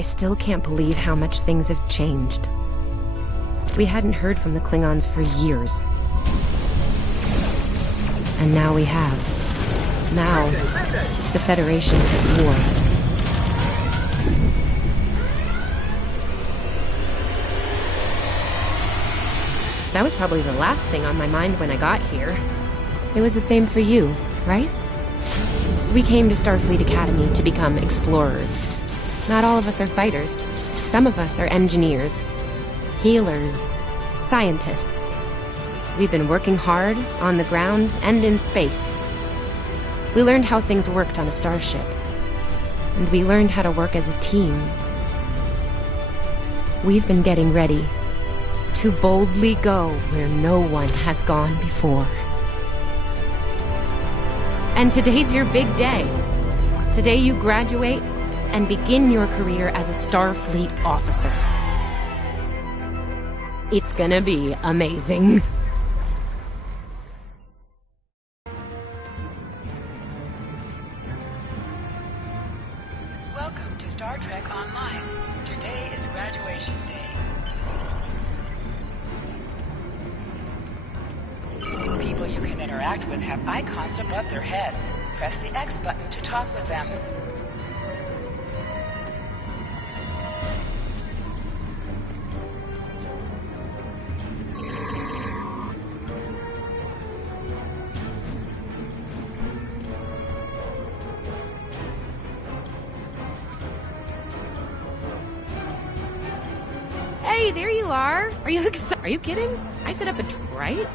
I still can't believe how much things have changed. We hadn't heard from the Klingons for years. And now we have. Now, the Federation's at war. That was probably the last thing on my mind when I got here. It was the same for you, right? We came to Starfleet Academy to become explorers. Not all of us are fighters. Some of us are engineers, healers, scientists. We've been working hard on the ground and in space. We learned how things worked on a starship. And we learned how to work as a team. We've been getting ready to boldly go where no one has gone before. And today's your big day. Today you graduate and begin your career as a Starfleet officer. It's gonna be amazing. Welcome to Star Trek Online. Today is graduation day. People you can interact with have icons above their heads. Press the X button to talk with them. Hey, there you are. Are you excited? Are you kidding? I set up a right?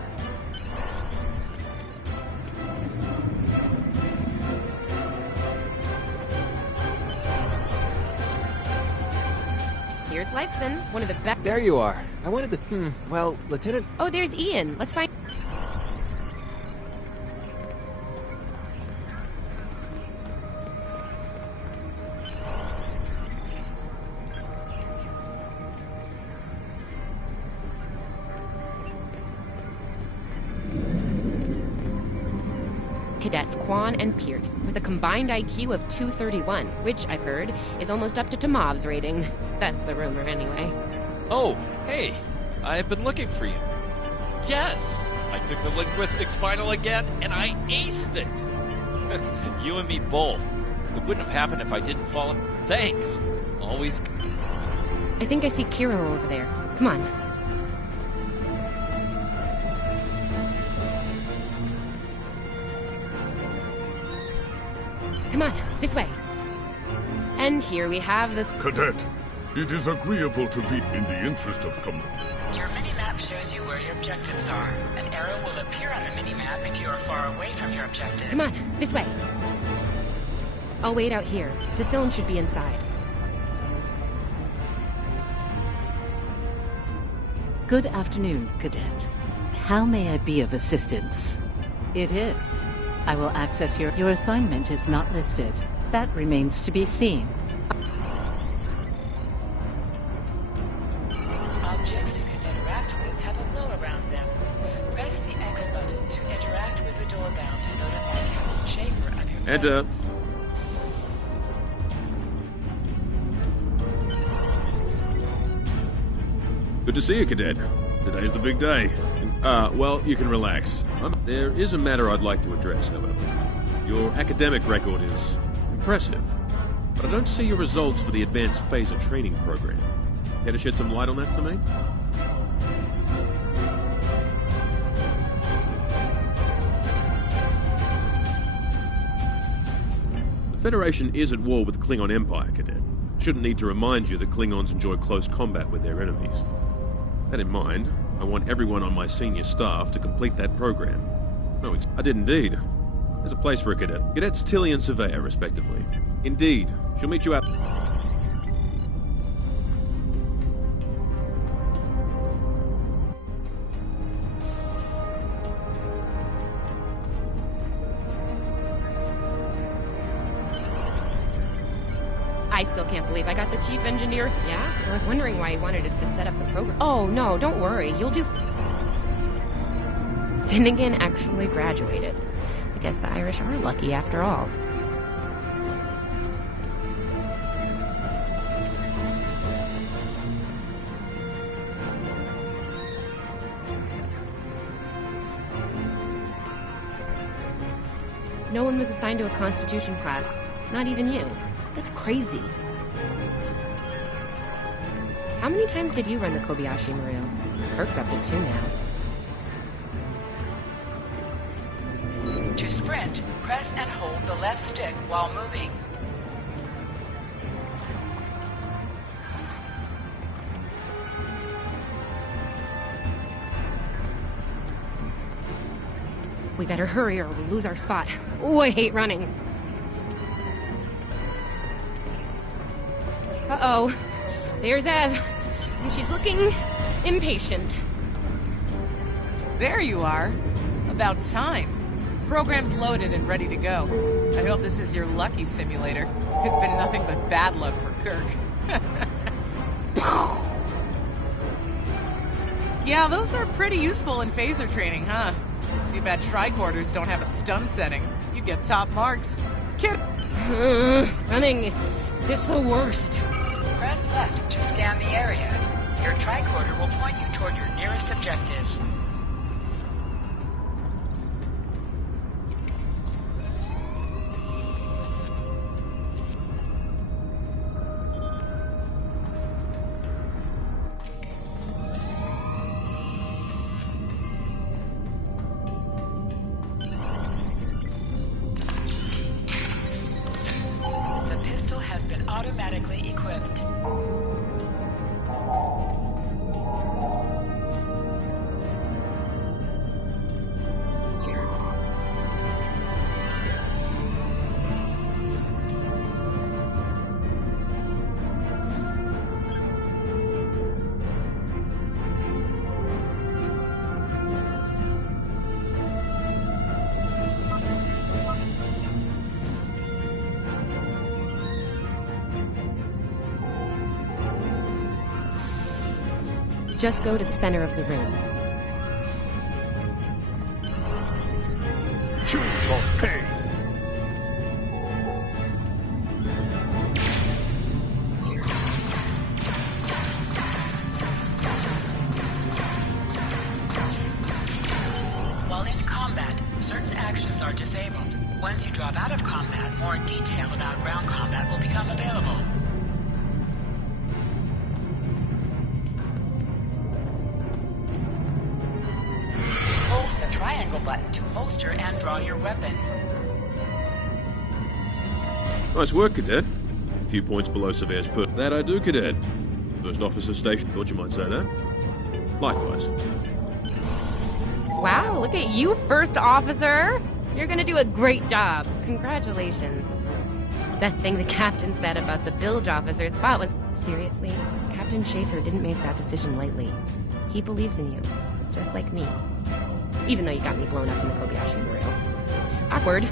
Here's Lifeson, one of the best. There you are. I wanted to, well, Lieutenant... Oh, there's Ian. Let's find... Cadets Quan and Peart, with a combined IQ of 231, which, I've heard, is almost up to Tomov's rating. That's the rumor, anyway. Oh, hey, I've been looking for you. Yes, I took the linguistics final again, and I aced it. You and me both. It wouldn't have happened if I didn't fall. Thanks. Always. I think I see Kiro over there. Come on. Come on, this way. And here we have this... Cadet, it is agreeable to be in the interest of Your mini-map shows you where your objectives are. An arrow will appear on the mini-map if you are far away from your objective. Come on, this way. I'll wait out here. Tacillin should be inside. Good afternoon, Cadet. How may I be of assistance? It is. I will access your assignment is not listed. That remains to be seen. Objects you can interact with have a glow around them. Press the X button to interact with the doorbell to notify Captain Schaefer of your Enter. Good to see you, Cadet. Today's the big day. Well, you can relax. There is a matter I'd like to address, however. Your academic record is impressive, but I don't see your results for the Advanced Phaser Training Program. Care to shed some light on that for me? The Federation is at war with the Klingon Empire, Cadet. Shouldn't need to remind you that Klingons enjoy close combat with their enemies. That in mind, I want everyone on my senior staff to complete that program. No, I did indeed. There's a place for a cadet. Cadets Tilly and Surveyor, respectively. Indeed. She'll meet you out... I still can't believe I got the chief engineer. Yeah? I was wondering why he wanted us to set up the program. Oh, no, don't worry. You'll do... Finnegan actually graduated. I guess the Irish are lucky after all. No one was assigned to a Constitution class. Not even you. That's crazy. How many times did you run the Kobayashi Maru? Kirk's up to 2 now. To sprint, press and hold the left stick while moving. We better hurry or we'll lose our spot. Ooh, I hate running. Uh-oh. There's Ev. And she's looking impatient. There you are. About time. Program's loaded and ready to go. I hope this is your lucky simulator. It's been nothing but bad luck for Kirk. Yeah, those are pretty useful in phaser training, huh? Too bad tricorders don't have a stun setting. You'd get top marks. Kid. Running. It's the worst. Press left to scan the area. Your tricorder will point you toward your nearest objective. The pistol has been automatically equipped. Just go to the center of the room. Choose your pain. While in combat, certain actions are disabled. Once you drop out of combat, more detail about ground combat will become available. Hold the triangle button to holster and draw your weapon. Nice work, Cadet. A few points below Surveyor's put. That I do, Cadet. First officer station. Thought you might say that. Likewise. Wow, look at you, first officer! You're gonna do a great job. Congratulations. That thing the captain said about the bilge officer's spot was... Seriously, Captain Schaefer didn't make that decision lightly. He believes in you, just like me. Even though you got me blown up in the Kobayashi Maru. Awkward.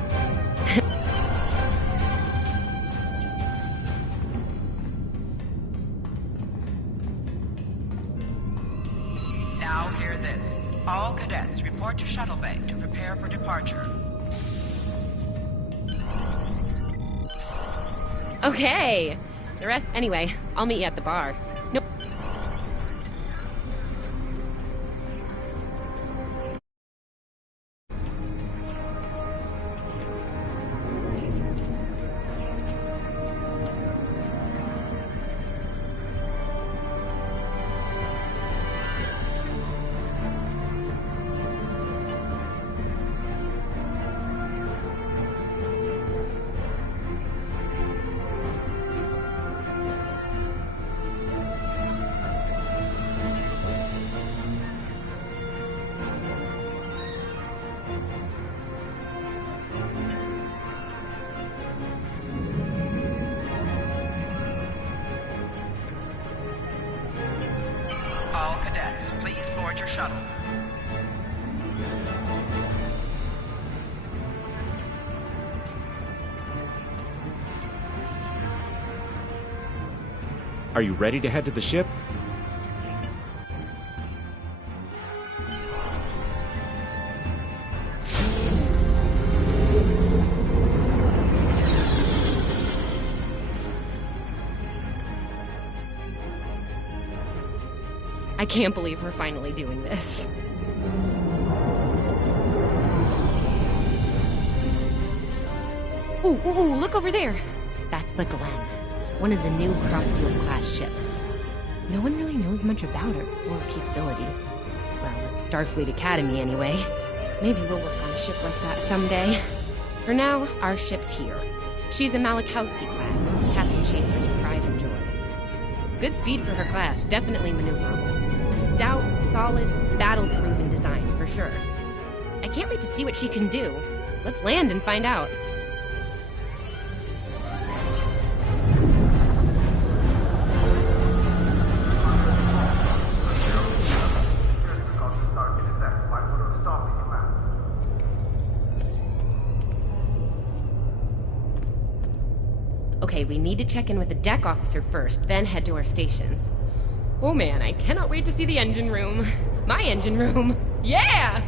Now hear this. All cadets report to Shuttle Bay to prepare for departure. Okay. The rest... Anyway, I'll meet you at the bar. Nope. All cadets, please board your shuttles. Are you ready to head to the ship? I can't believe we're finally doing this. Ooh, look over there. That's the Glen, one of the new Crossfield-class ships. No one really knows much about her or her capabilities. Well, at Starfleet Academy anyway. Maybe we'll work on a ship like that someday. For now, our ship's here. She's a Malachowski class, Captain Schaefer's pride and joy. Good speed for her class, definitely maneuverable. A stout, solid, battle-proven design, for sure. I can't wait to see what she can do. Let's land and find out. Okay, we need to check in with the deck officer first, then head to our stations. Oh man, I cannot wait to see the engine room. My engine room. Yeah!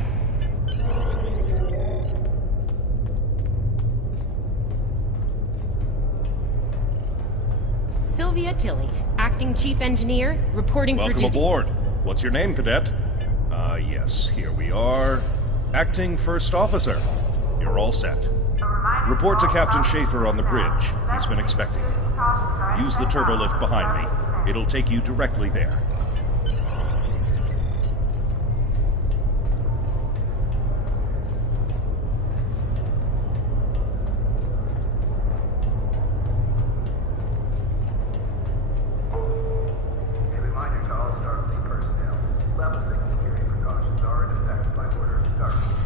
Sylvia Tilley, acting chief engineer, reporting for duty. Welcome aboard. What's your name, cadet? Yes, here we are. Acting first officer. You're all set. Report to Captain Schaefer on the bridge. He's been expecting you. Use the turbolift behind me. It'll take you directly there. A reminder to all Starfleet personnel. Level 6 security precautions are in effect by order of Starfleet.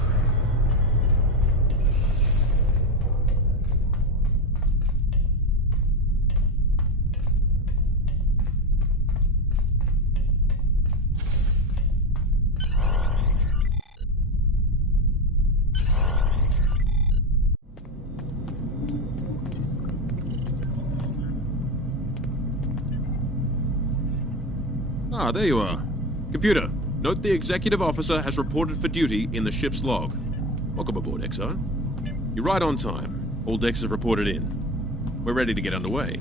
Ah, there you are. Computer, note the executive officer has reported for duty in the ship's log. Welcome aboard, XO. You're right on time. All decks have reported in. We're ready to get underway.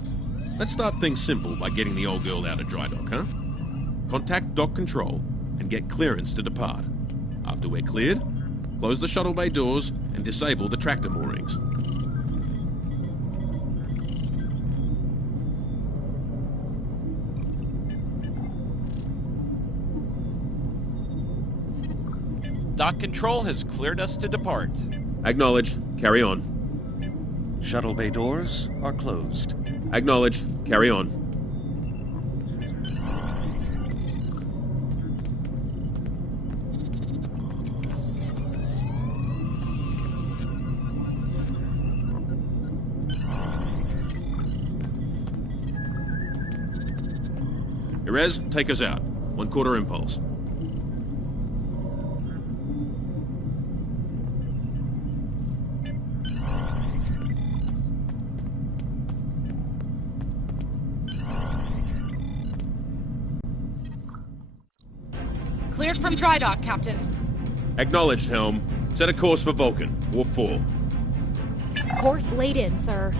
Let's start things simple by getting the old girl out of dry dock, huh? Contact dock control and get clearance to depart. After we're cleared, close the shuttle bay doors and disable the tractor moorings. Dock control has cleared us to depart. Acknowledged. Carry on. Shuttle bay doors are closed. Acknowledged. Carry on. Erez, take us out. 1/4 impulse. Cleared from dry dock, Captain. Acknowledged, Helm. Set a course for Vulcan. Warp 4. Course laid in, sir.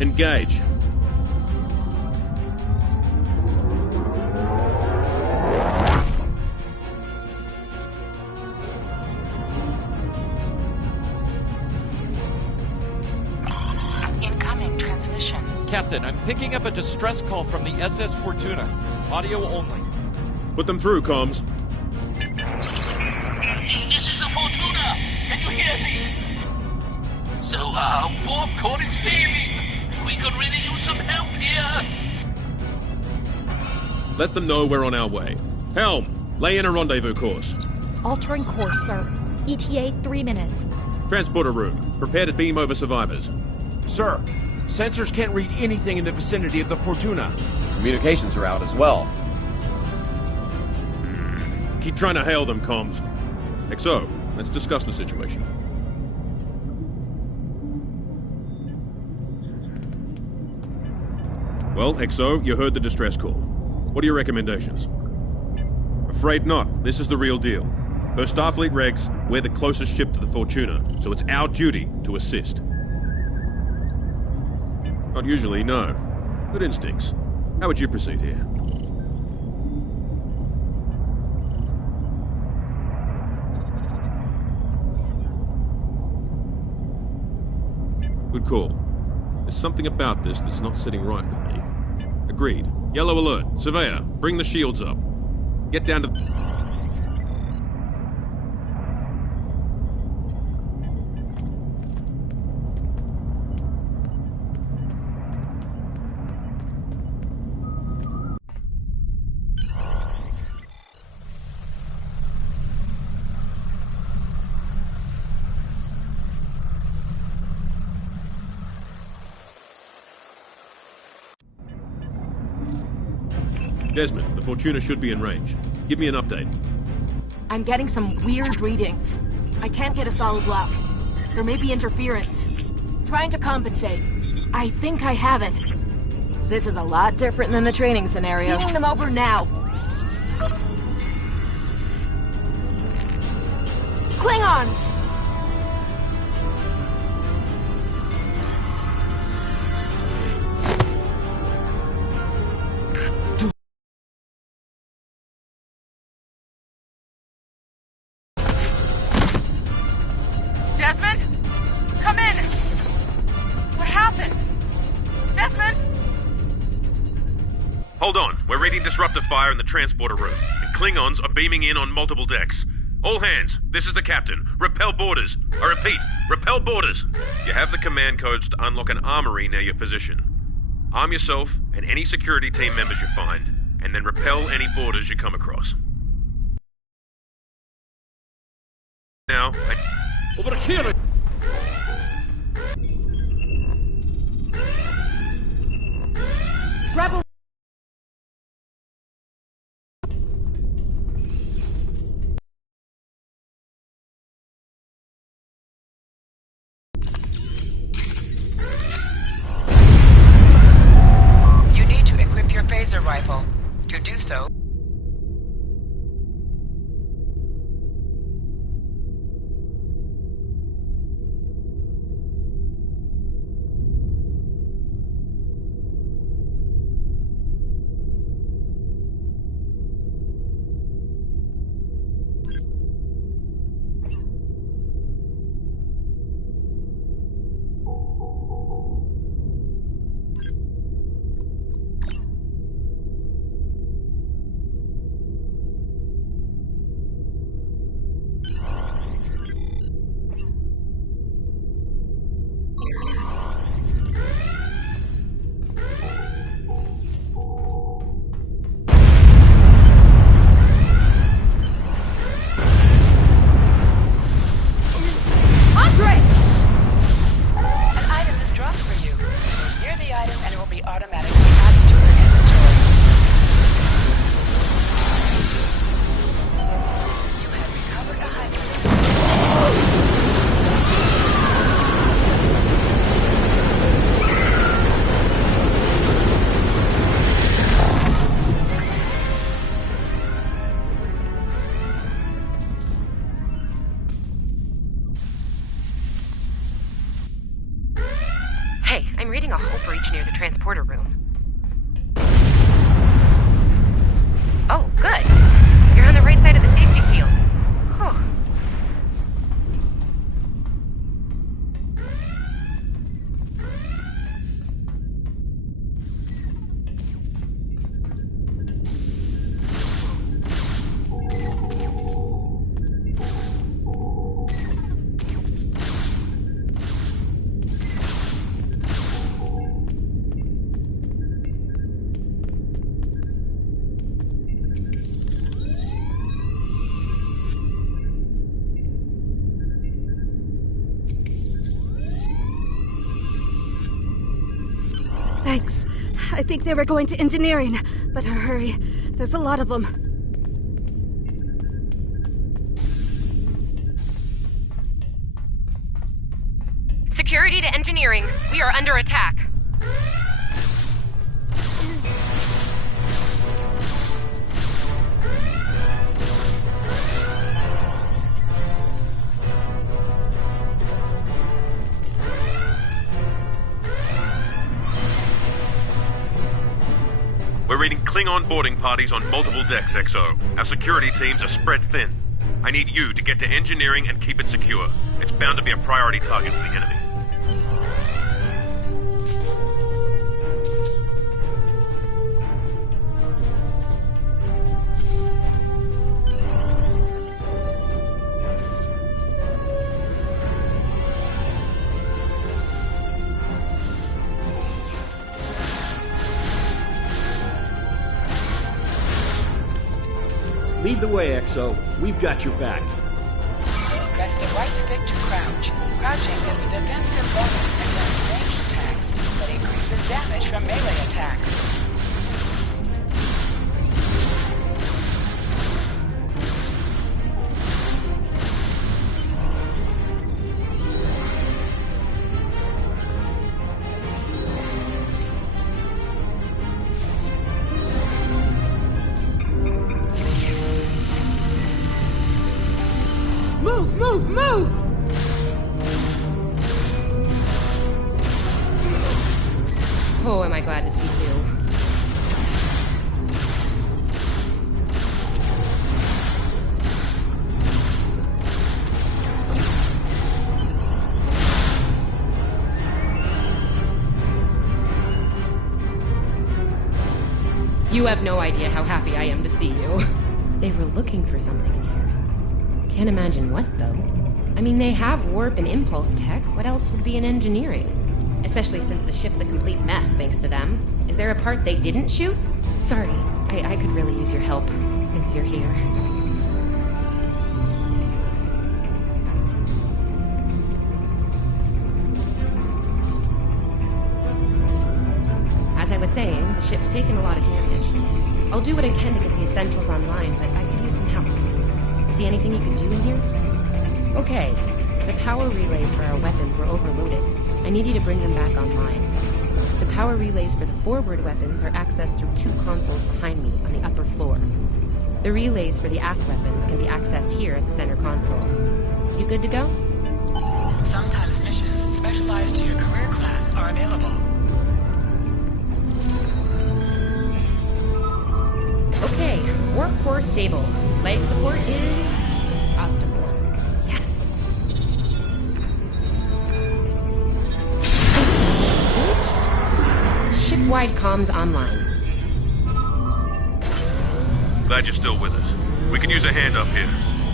Engage. Incoming transmission. Captain, I'm picking up a distress call from the SS Fortuna. Audio only. Put them through, comms. This is the Fortuna! Can you hear me? So, warp core is failing. We could really use some help here. Let them know we're on our way. Helm, lay in a rendezvous course. Altering course, sir. ETA 3 minutes. Transporter room. Prepare to beam over survivors. Sir, sensors can't read anything in the vicinity of the Fortuna. Communications are out as well. Keep trying to hail them, comms. XO, let's discuss the situation. Well, XO, you heard the distress call. What are your recommendations? Afraid not. This is the real deal. Per Starfleet regs, we're the closest ship to the Fortuna, so it's our duty to assist. Not usually, no. Good instincts. How would you proceed here? Good call. There's something about this that's not sitting right with me. Agreed. Yellow alert. Surveyor, bring the shields up. Get down to... Desmond, the Fortuna should be in range. Give me an update. I'm getting some weird readings. I can't get a solid lock. There may be interference. Trying to compensate. I think I have it. This is a lot different than the training scenarios. Beaming them over now. Klingons! Desmond? Come in! What happened? Desmond? Hold on. We're reading disruptor fire in the transporter room, and Klingons are beaming in on multiple decks. All hands, this is the captain. Repel borders. I repeat, repel borders. You have the command codes to unlock an armory near your position. Arm yourself and any security team members you find, and then repel any borders you come across. Now, over here! Rebel. You need to equip your phaser rifle. To do so, I'm reading a hull breach near the transporter room. Oh, good. You're on the right side of the safety field. Whew. Thanks. I think they were going to engineering. Better hurry. There's a lot of them. Security to engineering. We are under attack. We're reading Klingon boarding parties on multiple decks, XO. Our security teams are spread thin. I need you to get to engineering and keep it secure. It's bound to be a priority target for the enemy. Lead the way, XO. We've got your back. Press the right stick to crouch. Crouching is a defensive bonus against ranged attacks, but increases damage from melee attacks. Move! Oh, am I glad to see you. You have no idea how happy I am to see you. They were looking for something in here. Can't imagine what, though. I mean, they have warp and impulse tech. What else would be in engineering? Especially since the ship's a complete mess, thanks to them. Is there a part they didn't shoot? Sorry, I could really use your help, since you're here. As I was saying, the ship's taken a lot of damage. I'll do what I can to get the essentials online, but I could use some help. See anything you can do in here? Okay, the power relays for our weapons were overloaded. I need you to bring them back online. The power relays for the forward weapons are accessed through 2 consoles behind me on the upper floor. The relays for the aft weapons can be accessed here at the center console. You good to go? Sometimes missions specialized to your career class are available. Okay, warp core stable. Life support is optimal. Yes. Ship-wide comms online. Glad you're still with us. We can use a hand up here.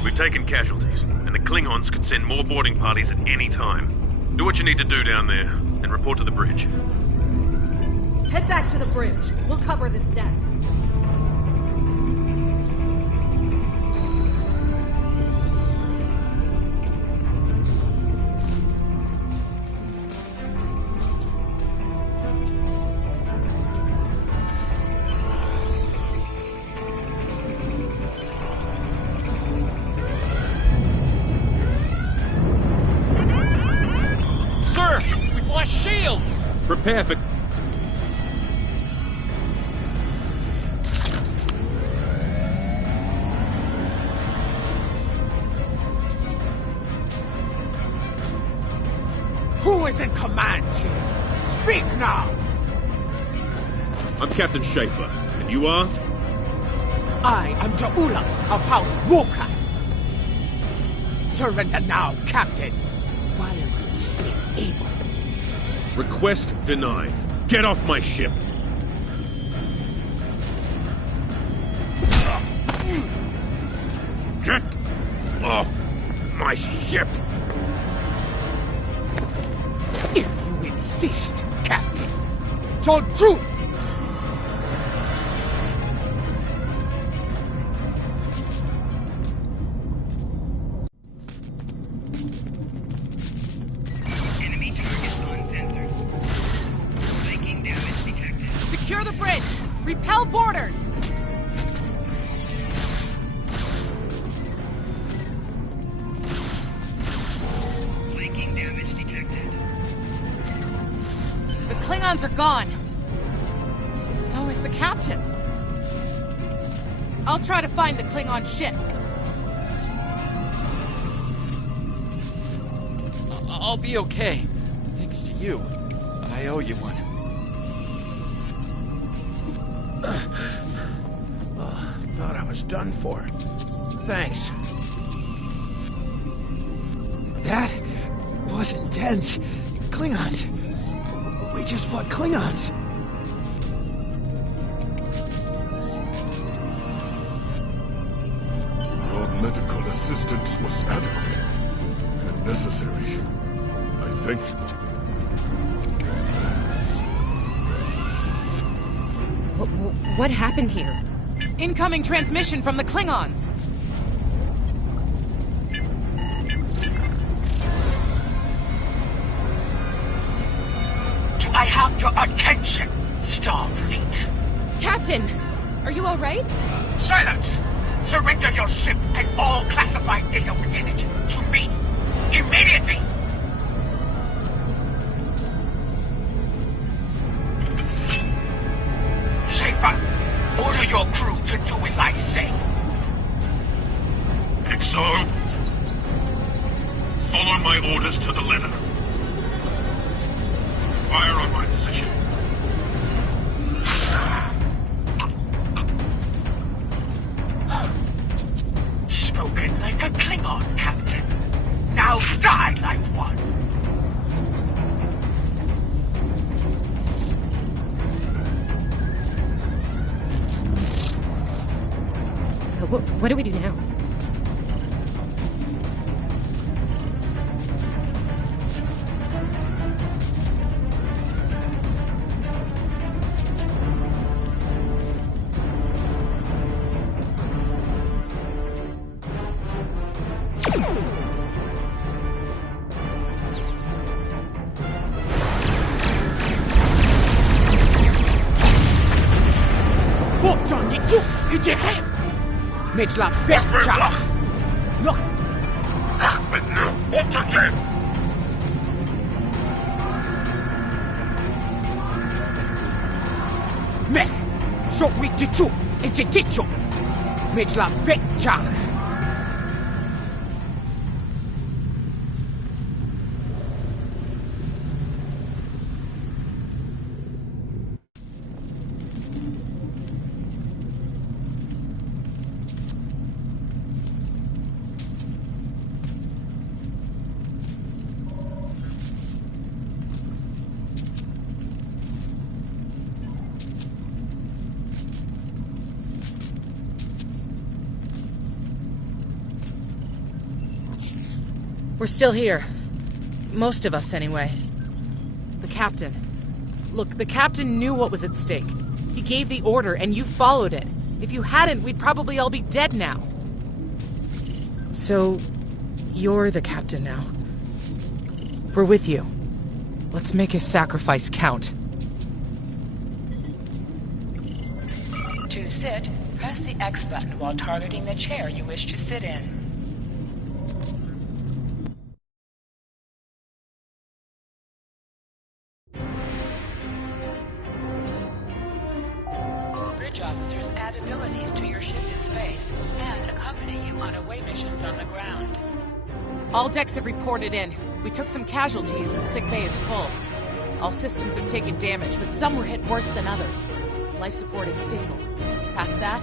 We've taken casualties, and the Klingons could send more boarding parties at any time. Do what you need to do down there, and report to the bridge. Head back to the bridge. We'll cover this deck. Prepare for... Who is in command here? Speak now! I'm Captain Schaefer, and you are? I am Ja'ula of House Wokai. Surrender now, Captain, while you still able. Request denied. Get off my ship! Get off my ship! If you insist, Captain. Your truth! Secure the bridge! Repel boarders! Flanking damage detected. The Klingons are gone. So is the captain. I'll try to find the Klingon ship. I'll be okay. Thanks to you. I owe you one. Thought I was done for. Thanks. That was intense. Klingons. We just fought Klingons. Your medical assistance was adequate and necessary. I thank you. What happened here? Incoming transmission from the Klingons! Do I have your attention, Starfleet? Captain! Are you alright? Silence! Surrender your ship and all classified data within it to me! Immediately! Schaefer, order your crew to do as I say. XO, follow my orders to the letter. Fire on my position. Spoken like a Klingon, Captain. Now die like one. What do we do now? Mit la Bercha! Noch! Ach, mit ne Untergehen! Mech! So mit Chichu! Ichichichu! Mit la Bercha! We're still here. Most of us, anyway. The captain. Look, the captain knew what was at stake. He gave the order, and you followed it. If you hadn't, we'd probably all be dead now. So, you're the captain now. We're with you. Let's make his sacrifice count. To sit, press the X button while targeting the chair you wish to sit in. Officers add abilities to your ship in space and accompany you on away missions on the ground. All decks have reported in. We took some casualties and sick bay is full. All systems have taken damage, but some were hit worse than others. Life support is stable. Past that,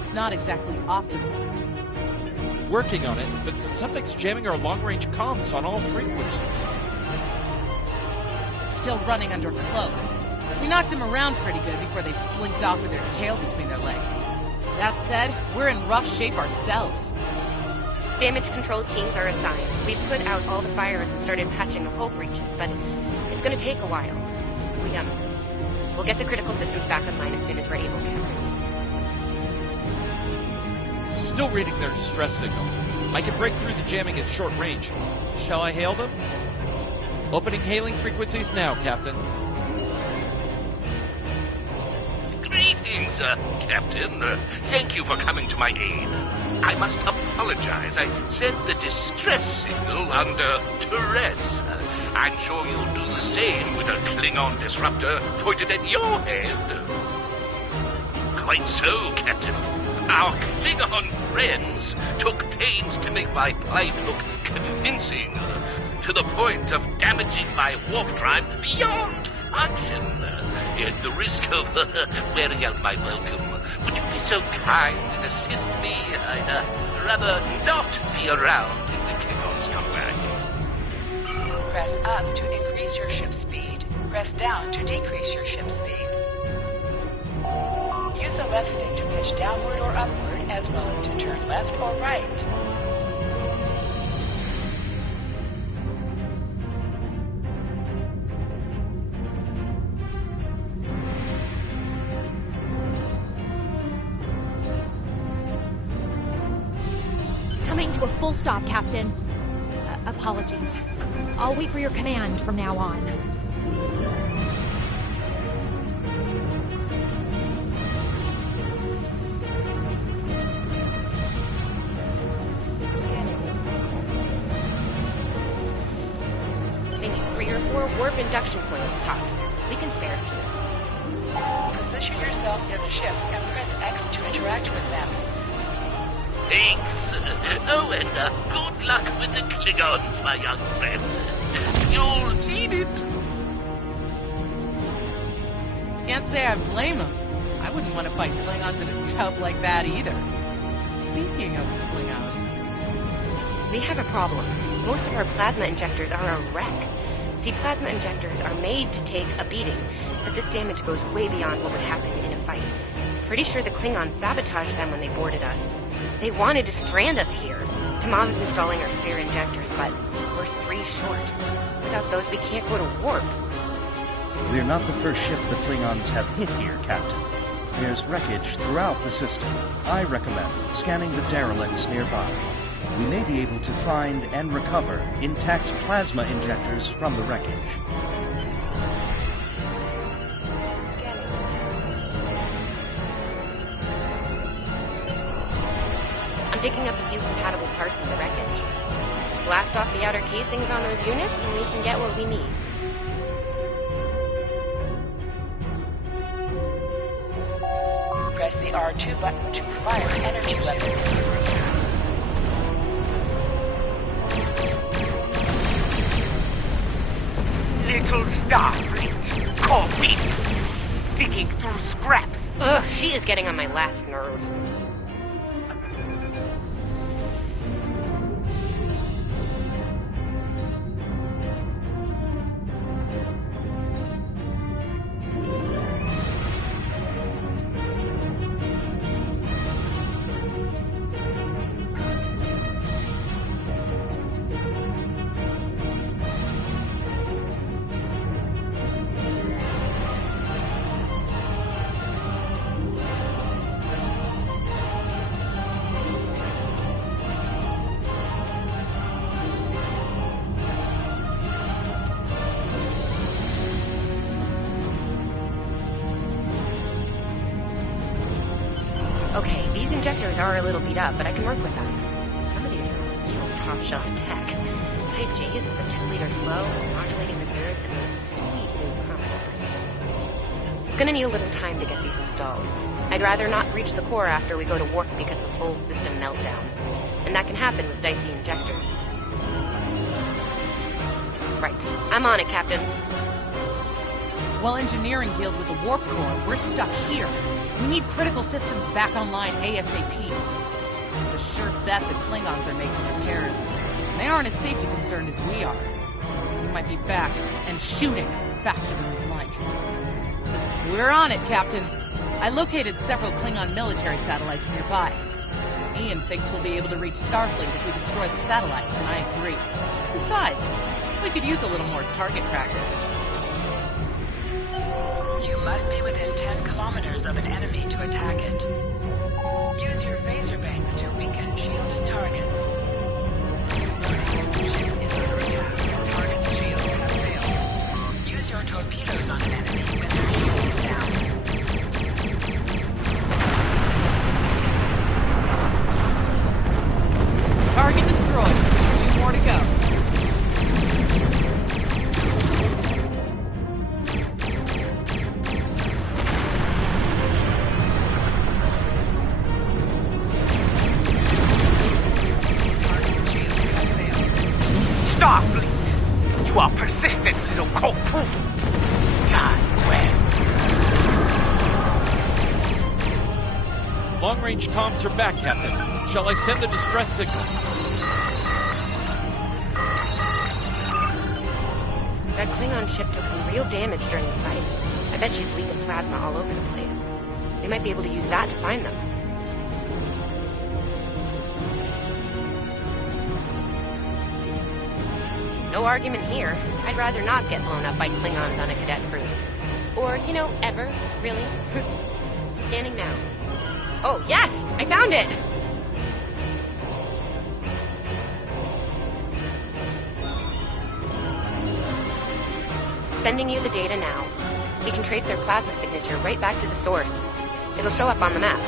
it's not exactly optimal. Working on it, but something's jamming our long-range comms on all frequencies. Still running under cloak. We knocked them around pretty good before they slinked off with their tail between their legs. That said, we're in rough shape ourselves. Damage control teams are assigned. We've put out all the fires and started patching the hull breaches, but it's gonna take a while. We'll get the critical systems back online as soon as we're able, Captain. Still reading their distress signal. I can break through the jamming at short range. Shall I hail them? Opening hailing frequencies now, Captain. Greetings, Captain. Thank you for coming to my aid. I must apologize. I sent the distress signal under duress. I'm sure you'll do the same with a Klingon disruptor pointed at your head. Quite so, Captain. Our Klingon friends took pains to make my plight look convincing, to the point of damaging my warp drive beyond function. At the risk of wearing out my welcome, would you be so kind and assist me? I'd rather not be around if the Klingons come back. Press up to increase your ship's speed. Press down to decrease your ship's speed. Use the left stick to pitch downward or upward, as well as to turn left or right. coming to a full stop, Captain. Apologies. I'll wait for your command from now on. Maybe 3 or 4 warp induction coils tops. We can spare a few. Position yourself near the ships and press X to interact with them. Thanks. Oh, and good luck with the Klingons, my young friend. You'll need it. Can't say I blame him. I wouldn't want to fight Klingons in a tub like that either. Speaking of Klingons... We have a problem. Most of our plasma injectors are a wreck. See, plasma injectors are made to take a beating, but this damage goes way beyond what would happen in a fight. Pretty sure the Klingons sabotaged them when they boarded us. They wanted to strand us here. Tamav is installing our sphere injectors, but we're 3 short. Without those, we can't go to warp. We're not the first ship the Klingons have hit here, Captain. There's wreckage throughout the system. I recommend scanning the derelicts nearby. We may be able to find and recover intact plasma injectors from the wreckage. I'm picking up a few compatible parts in the wreckage. Blast off the outer casings on those units, and we can get what we need. Press the R2 button to fire energy weapons. Little Starfleet, Corvette, digging through scraps. Ugh, she is getting on my last nerve. Okay, these injectors are a little beat up, but I can work with them. Some of these are real top-shelf tech. Type J's with a 2-liter flow, modulating reserves, and those sweet new commodores. I'm gonna need a little time to get these installed. I'd rather not reach the core after we go to warp because of a full system meltdown. And that can happen with dicey injectors. Right. I'm on it, Captain. While engineering deals with the warp core, we're stuck here. We need critical systems back online ASAP. It's a sure bet the Klingons are making repairs. They aren't as safety concerned as we are. We might be back and shooting faster than we'd like. We're on it, Captain. I located several Klingon military satellites nearby. Ian thinks we'll be able to reach Starfleet if we destroy the satellites, and I agree. Besides, we could use a little more target practice. You must be within 10 kilometers of an enemy to attack it. Use your phaser banks to weaken shielded targets. Ship is under attack. Target shield has failed. Use your torpedoes on an enemy when their shield is down. Target destroyed. 2 more to go. Starfleet, you are persistent, little cold-proof. God, well. Long-range comms are back, Captain. Shall I send the distress signal? That Klingon ship took some real damage during the fight. I bet she's leaking plasma all over the place. We might be able to use that to find them. No argument here. I'd rather not get blown up by Klingons on a cadet cruise. Or, you know, ever, really. Scanning now. Oh, yes! I found it! Sending you the data now. We can trace their plasma signature right back to the source. It'll show up on the map.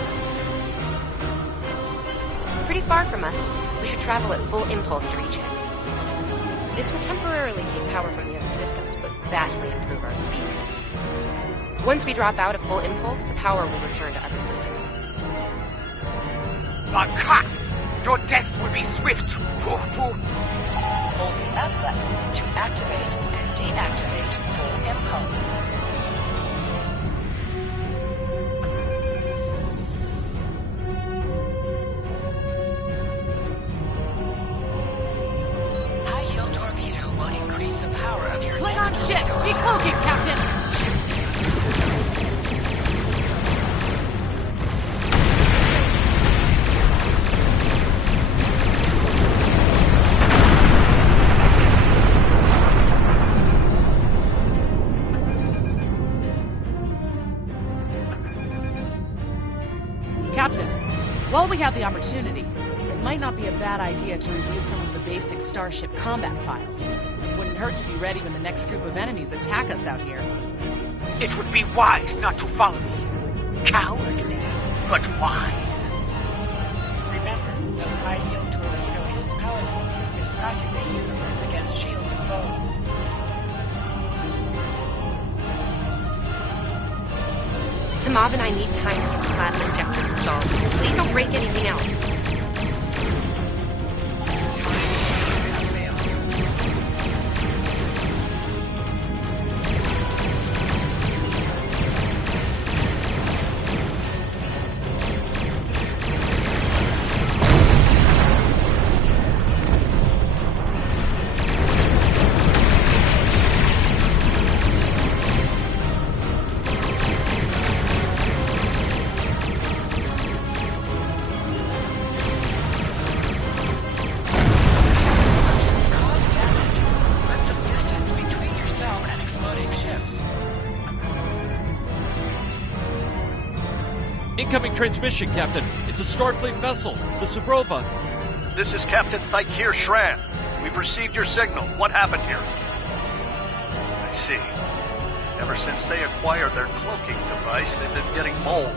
It's pretty far from us. We should travel at full impulse to reach it. This will temporarily take power from the other systems, but vastly improve our speed. Once we drop out of full impulse, the power will return to other systems. Baka! Your death will be swift! Hold the F button to activate and deactivate full impulse. High-yield torpedo will increase the power of your Klingon ships! Decloaking, Captain! Captain, while we have the opportunity, it might not be a bad idea to review some of the basic Starship combat files. Wouldn't hurt to be ready when the next group of enemies attack us out here. It would be wise not to follow me. Cowardly, but wise. Remember, the high-yield torpedo is powerful, is practically useless against shielded foes. Tamav and I need time to get the plasma injectors installed. Please don't break anything else. Incoming transmission, Captain. It's a Starfleet vessel, the Subrova. This is Captain Thykir Shran. We've received your signal. What happened here? I see. Ever since they acquired their cloaking device, they've been getting bold,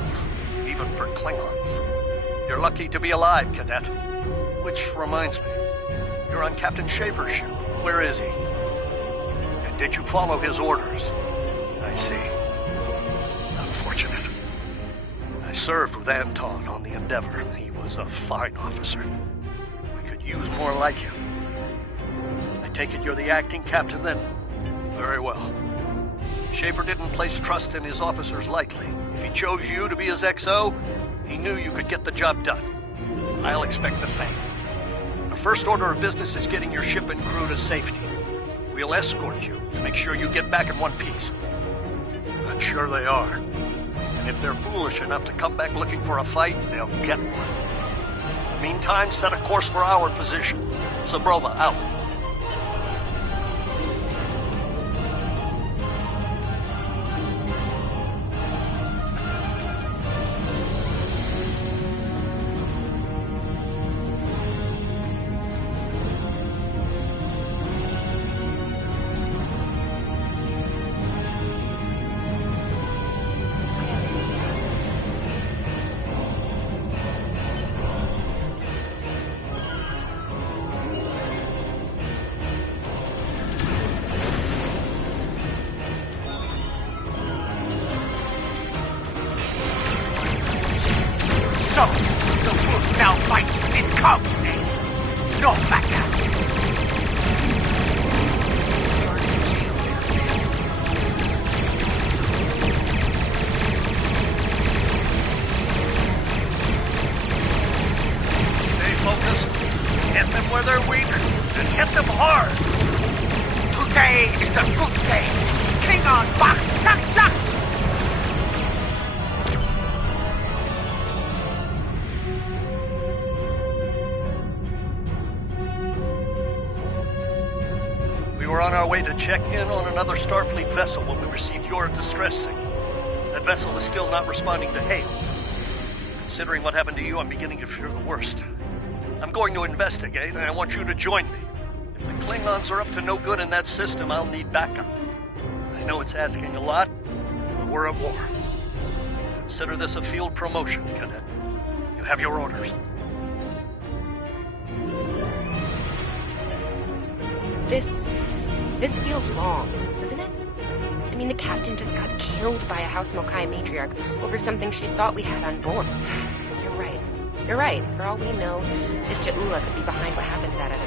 even for Klingons. You're lucky to be alive, Cadet. Which reminds me, you're on Captain Schaefer's ship. Where is he? And did you follow his orders? I see. Unfortunate. I served with Anton on the Endeavor. He was a fine officer. We could use more like him. I take it you're the acting captain then? Very well. Schaefer didn't place trust in his officers lightly. If he chose you to be his XO, he knew you could get the job done. I'll expect the same. The first order of business is getting your ship and crew to safety. We'll escort you to make sure you get back in one piece. I'm sure they are. And if they're foolish enough to come back looking for a fight, they'll get one. Meantime, set a course for our position. Subrova, out. So, the wolf now fights within cubs, eh? No matter. Stay focused. Hit them where they're weak, and hit them hard. Today is a good day. Klingon back, duck, duck. We were on our way to check in on another Starfleet vessel when we received your distress signal. That vessel is still not responding to hail. Considering what happened to you, I'm beginning to fear the worst. I'm going to investigate, and I want you to join me. If the Klingons are up to no good in that system, I'll need backup. I know it's asking a lot, but we're at war. Consider this a field promotion, Cadet. You have your orders. This feels wrong, doesn't it? I mean, the captain just got killed by a House Mokai matriarch over something she thought we had on board. You're right. For all we know, this Ja'ula could be behind what happened to that other...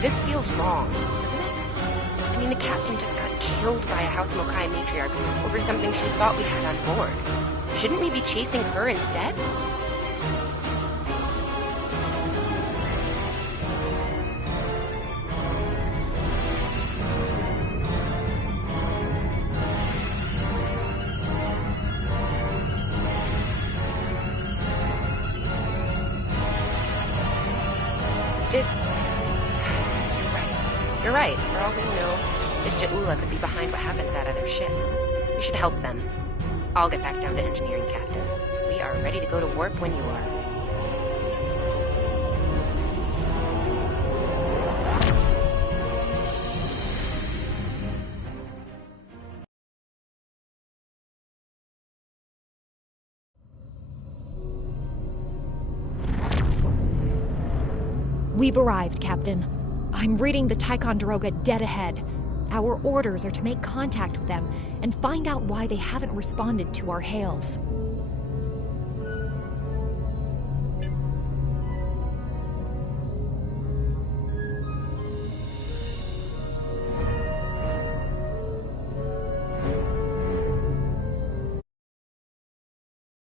This feels wrong, doesn't it? I mean, the captain just got killed by a House Mokai matriarch over something she thought we had on board. Shouldn't we be chasing her instead? You're right. For all we know, this Ja'ula could be behind what happened to that other ship. We should help them. I'll get back down to engineering, Captain. We are ready to go to warp when you are. We've arrived, Captain. I'm reading the Ticonderoga dead ahead. Our orders are to make contact with them and find out why they haven't responded to our hails.